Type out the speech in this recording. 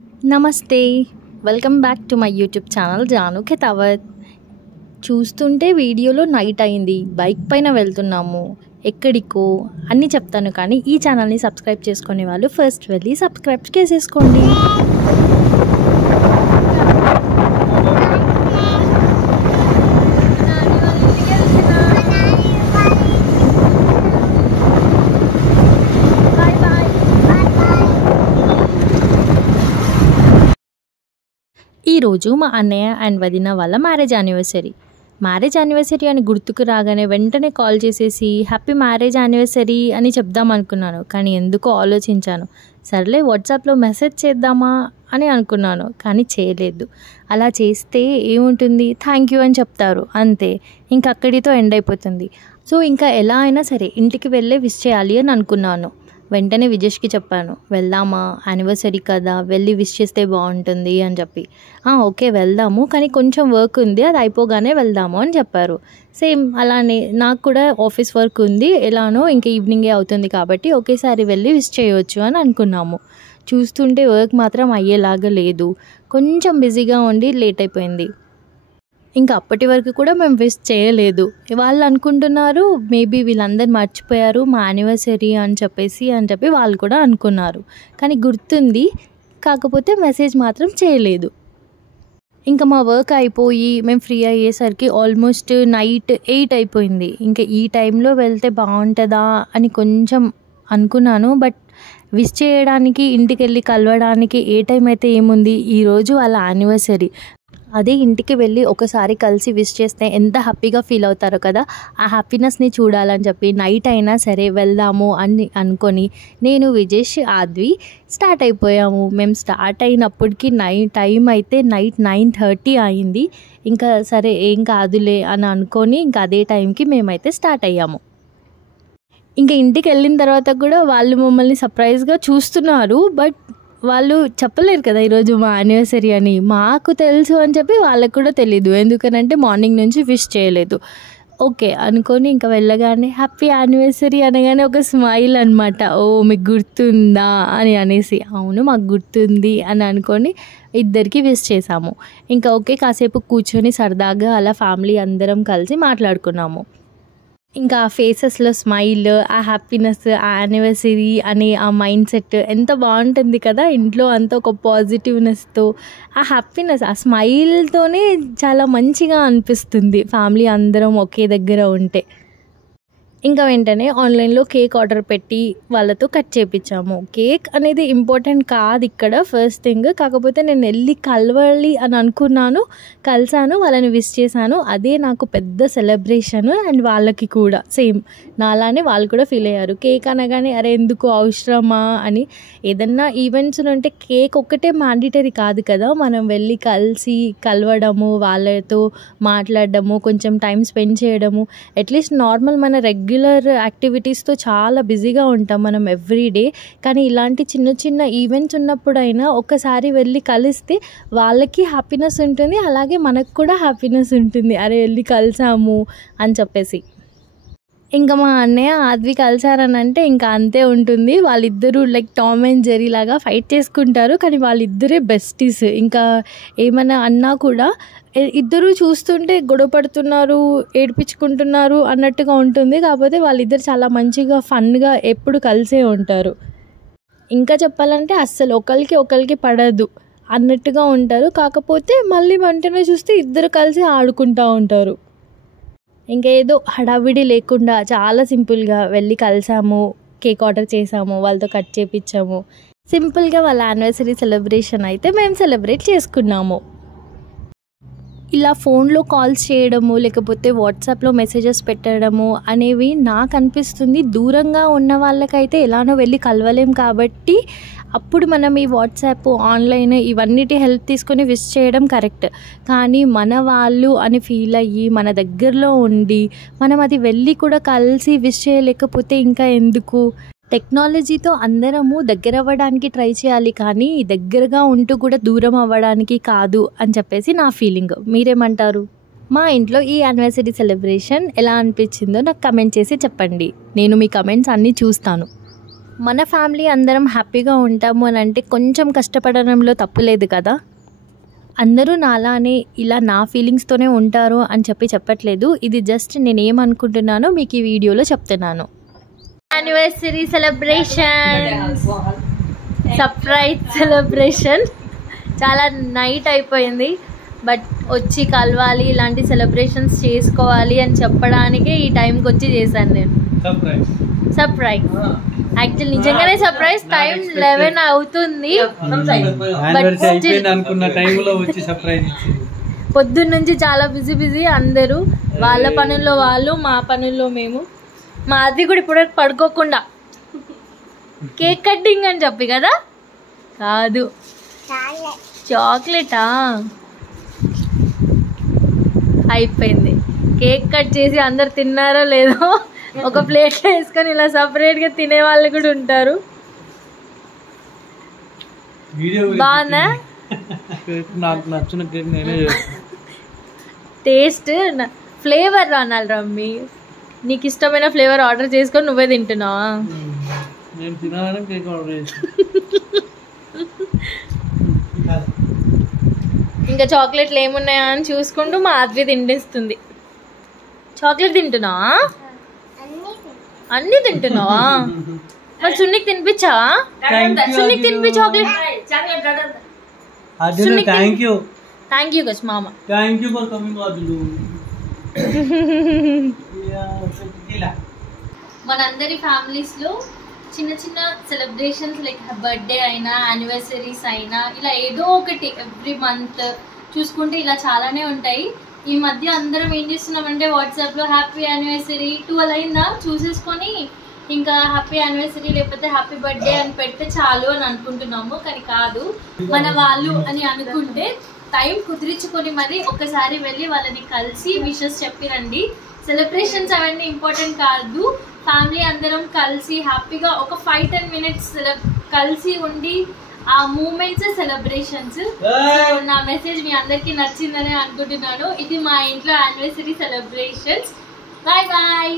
నమస్తే. Welcome back to my YouTube channel Janu Khetavath. చూస్తుంటే వీడియోలో నైట్ అయింది, బైక్ పైన వెళ్తున్నాము, ఎక్కడికో అన్నీ చెప్తాను. కానీ ఈ ఛానల్ని సబ్స్క్రైబ్ చేసుకునే వాళ్ళు ఫస్ట్ వెళ్ళి సబ్స్క్రైబ్ చేసేసుకోండి. ఈరోజు మా అన్నయ్య అండ్ వదిన వాళ్ళ మ్యారేజ్ యానివర్సరీ అని గుర్తుకు రాగానే వెంటనే కాల్ చేసేసి హ్యాపీ మ్యారేజ్ యానివర్సరీ అని చెప్దాం అనుకున్నాను. కానీ ఎందుకో ఆలోచించాను, సర్లే వాట్సాప్లో మెసేజ్ చేద్దామా అని అనుకున్నాను. కానీ చేయలేదు. అలా చేస్తే ఏముంటుంది, థ్యాంక్ యూ అని చెప్తారు, అంతే. ఇంకా అక్కడితో ఎండ్ అయిపోతుంది. సో ఇంకా ఎలా అయినా సరే ఇంటికి వెళ్ళే విష్ చేయాలి అని అనుకున్నాను. వెంటనే విజేష్కి చెప్పాను, వెళ్దామా, యానివర్సరీ కదా, వెళ్ళి విష్ చేస్తే బాగుంటుంది అని చెప్పి. ఓకే వెళ్దాము, కానీ కొంచెం వర్క్ ఉంది, అది అయిపోగానే వెళ్దాము అని చెప్పారు. సేమ్ అలానే నాకు కూడా ఆఫీస్ వర్క్ ఉంది, ఎలానో ఇంకా ఈవినింగే అవుతుంది కాబట్టి ఒకేసారి వెళ్ళి విష్ చేయవచ్చు అని అనుకున్నాము. చూస్తుంటే వర్క్ మాత్రం అయ్యేలాగా లేదు, కొంచెం బిజీగా ఉండి లేట్ అయిపోయింది. ఇంకా అప్పటి వరకు కూడా మేము విష్ చేయలేదు. వాళ్ళు అనుకుంటున్నారు మేబీ వీళ్ళందరూ మర్చిపోయారు మా యానివర్సరీ అని చెప్పి వాళ్ళు కూడా అనుకున్నారు. కానీ గుర్తుంది, కాకపోతే మెసేజ్ మాత్రం చేయలేదు. ఇంకా మా వర్క్ అయిపోయి మేము ఫ్రీ అయ్యేసరికి ఆల్మోస్ట్ నైట్ 8 అయిపోయింది. ఇంకా ఈ టైంలో వెళ్తే బాగుంటుందా అని కొంచెం అనుకున్నాను. బట్ విష్ చేయడానికి, ఇంటికి వెళ్ళి కలవడానికి ఏ టైం అయితే ఏముంది, ఈరోజు వాళ్ళ యానివర్సరీ. అదే ఇంటికి వెళ్ళి ఒకసారి కలిసి విష్ చేస్తే ఎంత హ్యాపీగా ఫీల్ అవుతారో కదా, ఆ హ్యాపీనెస్ని చూడాలని చెప్పి నైట్ అయినా సరే వెళ్దాము అని అనుకొని నేను, విజేష్, ఆద్వి స్టార్ట్ అయిపోయాము. మేము స్టార్ట్ అయినప్పటికీ టైం అయితే నైట్ 9:30 అయింది. ఇంకా సరే ఏం కాదులే అని అనుకొని ఇంకా అదే టైంకి మేమైతే స్టార్ట్ అయ్యాము. ఇంకా ఇంటికి వెళ్ళిన తర్వాత కూడా వాళ్ళు మమ్మల్ని సర్ప్రైజ్గా చూస్తున్నారు. బట్ వాళ్ళు చెప్పలేరు కదా ఈరోజు మా యానివర్సరీ అని. మాకు తెలుసు అని చెప్పి వాళ్ళకు కూడా తెలీదు, ఎందుకనంటే మార్నింగ్ నుంచి విష్ చేయలేదు. ఓకే అనుకొని ఇంకా వెళ్ళగానే హ్యాపీ యానివర్సరీ అనగానే ఒక స్మైల్ అనమాట. ఓ మీకు గుర్తుందా అని అనేసి, అవును మాకు గుర్తుంది అని అనుకొని ఇద్దరికి విష్ చేసాము. ఇంకా ఓకే కాసేపు కూర్చొని సరదాగా అలా ఫ్యామిలీ అందరం కలిసి మాట్లాడుకున్నాము. ఇంకా ఆ ఫేసెస్లో స్మైల్, ఆ హ్యాపీనెస్, ఆ యానివర్సరీ అనే ఆ మైండ్ సెట్ ఎంత బాగుంటుంది కదా. ఇంట్లో అంతా ఒక పాజిటివ్నెస్తో, ఆ హ్యాపీనెస్, ఆ స్మైల్తోనే చాలా మంచిగా అనిపిస్తుంది ఫ్యామిలీ అందరం ఒకే దగ్గర ఉంటే. ఇంకా వెంటనే ఆన్లైన్లో కేక్ ఆర్డర్ పెట్టి వాళ్ళతో కట్ చేయించాము. కేక్ అనేది ఇంపార్టెంట్ కాదు ఇక్కడ ఫస్ట్ థింగ్, కాకపోతే నేను వెళ్ళి కలవాలి అని అనుకున్నాను, కలిసాను, వాళ్ళని విష్ చేశాను. అదే నాకు పెద్ద సెలబ్రేషన్. అండ్ వాళ్ళకి కూడా సేమ్ నాలానే వాళ్ళు కూడా ఫీల్ అయ్యారు. కేక్ అనగానే అరే ఎందుకు అవసరమా అని. ఏదన్నా ఈవెంట్స్ ఉంటే కేక్ ఒక్కటే మ్యాండేటరీ కాదు కదా, మనం వెళ్ళి కలిసి కలవడము, వాళ్ళతో మాట్లాడడము, కొంచెం టైం స్పెండ్ చేయడము, అట్లీస్ట్ నార్మల్ మన రెగ్యులర్ యాక్టివిటీస్తో చాలా బిజీగా ఉంటాం మనం ఎవ్రీడే. కానీ ఇలాంటి చిన్న చిన్న ఈవెంట్స్ ఉన్నప్పుడైనా ఒక్కసారి వెళ్ళి కలిస్తే వాళ్ళకి హ్యాపీనెస్ ఉంటుంది, అలాగే మనకు కూడా హ్యాపీనెస్ ఉంటుంది, అరే వెళ్ళి కలిసాము అని చెప్పేసి. ఇంకా మా అన్నయ్య ఆద్వి కలిసారని అంటే ఇంకా అంతే ఉంటుంది. వాళ్ళిద్దరూ లైక్ టామ్ అండ్ జెర్రీ లాగా ఫైట్ చేసుకుంటారు, కానీ వాళ్ళిద్దరే బెస్టీస్. ఇంకా ఏమైనా అన్నా కూడా ఇద్దరు చూస్తుంటే గొడవ పడుతున్నారు, ఏడిపించుకుంటున్నారు అన్నట్టుగా ఉంటుంది. కాకపోతే వాళ్ళిద్దరు చాలా మంచిగా ఫన్గా ఎప్పుడు కలిసే ఉంటారు. ఇంకా చెప్పాలంటే అస్సలు ఒకరికి పడదు అన్నట్టుగా ఉంటారు. కాకపోతే మళ్ళీ వెంటనే చూస్తే ఇద్దరు కలిసి ఆడుకుంటూ ఉంటారు. ఇంకా ఏదో హడావిడి లేకుండా చాలా సింపుల్గా వెళ్ళి కలిసాము, కేక్ ఆర్డర్ చేసాము, వాళ్ళతో కట్ చేయించాము. సింపుల్గా వాళ్ళ యానివర్సరీ సెలబ్రేషన్ అయితే మేము సెలబ్రేట్ చేసుకున్నాము. ఇలా ఫోన్లో కాల్స్ చేయడము, లేకపోతే వాట్సాప్లో మెసేజెస్ పెట్టడము అనేవి నాకు అనిపిస్తుంది దూరంగా ఉన్న వాళ్ళకైతే ఎలానో వెళ్ళి కలవలేం కాబట్టి అప్పుడు మనం ఈ వాట్సాప్, ఆన్లైన్ ఇవన్నిటి హెల్ప్ తీసుకొని విష్ చేయడం కరెక్ట్. కానీ మన వాళ్ళు అని ఫీల్ అయ్యి మన దగ్గరలో ఉండి మనం అది వెళ్ళి కూడా కలిసి విష్ చేయలేకపోతే ఇంకా ఎందుకు. టెక్నాలజీతో అందరము దగ్గర అవ్వడానికి ట్రై చేయాలి, కానీ దగ్గరగా ఉంటూ కూడా దూరం అవ్వడానికి కాదు అని చెప్పేసి నా ఫీలింగ్. మీరేమంటారు? మా ఇంట్లో ఈ యానివర్సరీ సెలబ్రేషన్ ఎలా అనిపించిందో నాకు కమెంట్ చేసి చెప్పండి. నేను మీ కమెంట్స్ అన్నీ చూస్తాను. మన ఫ్యామిలీ అందరం హ్యాపీగా ఉంటాము అని అంటే కొంచెం కష్టపడడంలో తప్పు లేదు కదా. అందరూ నాలానే ఇలా నా ఫీలింగ్స్తోనే ఉంటారు అని చెప్పట్లేదు. ఇది జస్ట్ నేను ఏమనుకుంటున్నానో మీకు ఈ వీడియోలో చెప్తున్నాను. Anniversary celebration, surprise celebration. చాలా నైట్ అయిపోయింది, బట్ వచ్చి కలవాలి, ఇలాంటి సెలబ్రేషన్స్ చేసుకోవాలి అని చెప్పడానికే ఈ టైంకి వచ్చి చేశాను నేను. సర్ప్రైజ్ యాక్చువల్ నిజంగానే సర్ప్రైజ్. టైం 11 అవుతుంది, పొద్దున్న నుంచి చాలా బిజీ అందరూ. వాళ్ళ పనుల్లో వాళ్ళు, మా పనుల్లో మేము. మా అది కూడా ఇప్పుడు పడుకోకుండా కేక్ కటింగ్ అని చెప్పి కదా, కాదు చాక్లెటా. అయిపోయింది. కేక్ కట్ చేసి అందరు తిన్నారో లేదో ఒక ప్లేట్లో వేసుకొని ఇలా సపరేట్గా తినే వాళ్ళు కూడా ఉంటారు. బాగుందా? టేస్ట్ ఫ్లేవర్ అనాలి రమ్మి. నీకు ఇష్టమైన ఫ్లేవర్ ఆర్డర్ చేసుకొని నువ్వే తింటున్నావా? ఇంకా చాక్లెట్లు ఏమున్నాయా అని చూసుకుంటూ మా ఆద్వి తిండిస్తుంది. చాక్లెట్ తింటున్నావా? అన్ని తింటున్నావా? మరి సున్నికి తినిపించావా? సున్నికి తినిపి చాక్లెట్. థ్యాంక్ యూ గస్ మామ. మనందరి ఫ్యామిలీస్ లో చిన్న చిన్న సెలబ్రేషన్స్ లైక్ బర్త్డే అయినా, యానివర్సరీస్ అయినా, ఇలా ఏదో ఒకటి ఎవ్రీ మంత్ చూసుకుంటే ఇలా చాలానే ఉంటాయి. ఈ మధ్య అందరం ఏం చేస్తున్నామంటే వాట్సాప్లో హ్యాపీ యానివర్సరీ 12 అయిందా చూసేసుకొని ఇంకా హ్యాపీ యానివర్సరీ లేకపోతే హ్యాపీ బర్త్డే అని పెడితే చాలు అని అనుకుంటున్నాము. కానీ కాదు, మన వాళ్ళు అని అనుకుంటే టైం కుదిరించుకొని మరి ఒక్కసారి వెళ్ళి వాళ్ళని కలిసి విషెస్ చెప్పిరండి. సెలబ్రేషన్స్ అవన్నీ ఇంపార్టెంట్ కాదు, ఫ్యామిలీ అందరం కలిసి హ్యాపీగా ఒక 5-10 minutes కలిసి ఉండి ఆ మూమెంట్స్ సెలబ్రేషన్స్. నా మెసేజ్ మీ అందరికీ నచ్చిందని అనుకుంటున్నాను. ఇది మా ఇంట్లో యానివర్సరీ సెలబ్రేషన్స్. Bye bye.